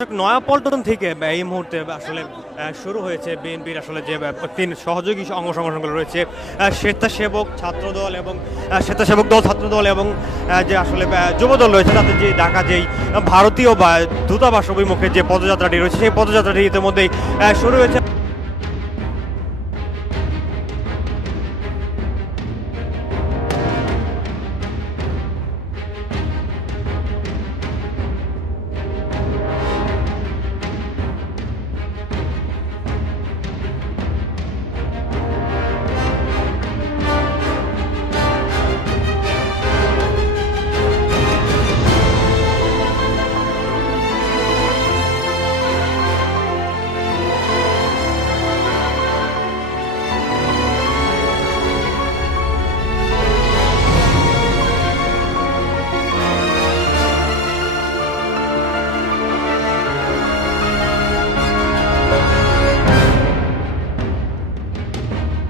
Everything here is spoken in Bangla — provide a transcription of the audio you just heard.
নয়াপল্টন থেকে এই মুহূর্তে আসলে শুরু হয়েছে বিএনপির আসলে যে তিন সহযোগী অঙ্গ সংগঠনগুলো রয়েছে, স্বেচ্ছাসেবক ছাত্রদল এবং স্বেচ্ছাসেবক দল, ছাত্রদল এবং যে আসলে যুবদল রয়েছে, তাদের যে ঢাকা ভারতীয় বা দূতাবাস অভিমুখে যে পদযাত্রাটি রয়েছে, সেই পদযাত্রাটি ইতিমধ্যেই শুরু হয়েছে।